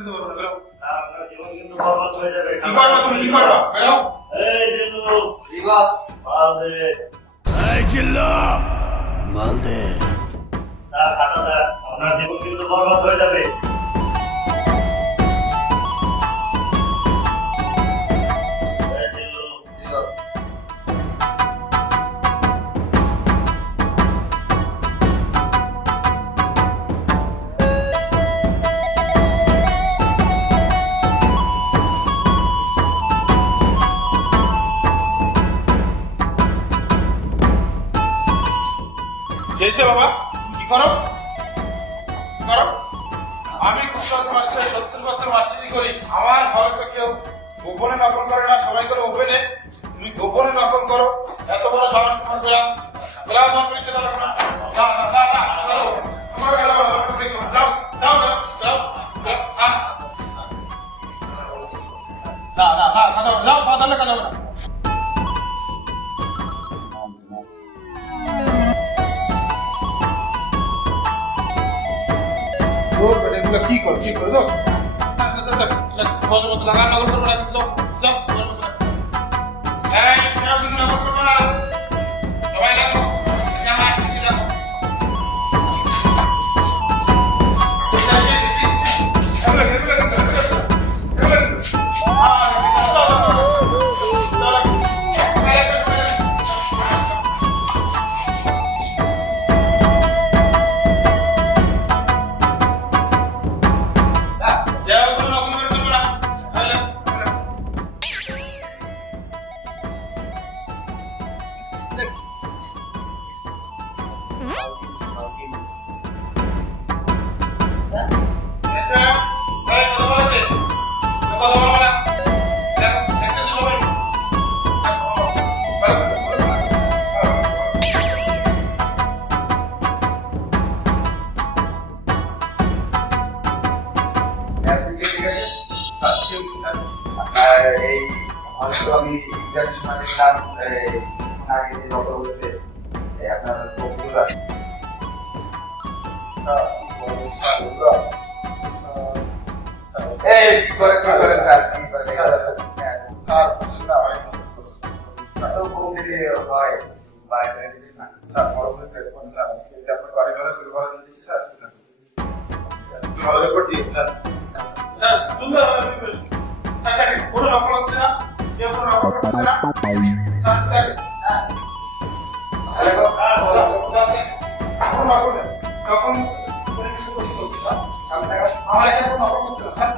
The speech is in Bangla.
দিতে পারবো না, বেরো। আপনার জীবন কিন্তু বরবাদ হয়ে যাবে। কি করবা তুমি, কি করবা? বেরো। এই জিল্লু, রিবাস, মাল দে। এই জিল্লু, মাল দে। না, খাতা দা, আপনার জীবন কিন্তু বরবাদ হয়ে যাবে। এই জিল্লু, রিবাস। জেসে বাবা, কি করো? কি করো? আমি কুশল মাস্টার 70 বছর মাস্টারি করি। আমার ঘরে তো কেউ গোপনে নকল করে না, সবাই করে ওপেনে। তুমি গোপনে নকল করো, এত বড় সাহস তোমার পেলাম। পেলাম তোমার পরীক্ষা দেওয়া না। না না না না, তোমার গেল যাও যাও যাও যাও। না না না, কাঁদাবো না, যাও পাতালে কাঁদাবো না। কি কর কি করে দাও লাগা নগর করবো না, যাও যাও। এই কেউ কিন্তু নগর করবো না, সবাই লাগো। আমার কিছু লাগো। আমি এক্সাক্ট সময় দেখলাম আগে যে নকল হয়েছে আপনার কম্পিউটার এই করে কাজ কি করে হয় বাইরে না স্যার বড় টেলিফোন স্যার আজকে এটা আপনার গাড়ি ঘরে তুলে ঘরে দিয়ে দিচ্ছি স্যার ভালো রেকর্ড দিন স্যার। স্যার সুন্দর স্যার দেখেন কোনো নকল হচ্ছে না, কেউ কোনো নকল করছে না। স্যার দেখেন তখন আমার এটা কোনো নকল করছে না স্যার।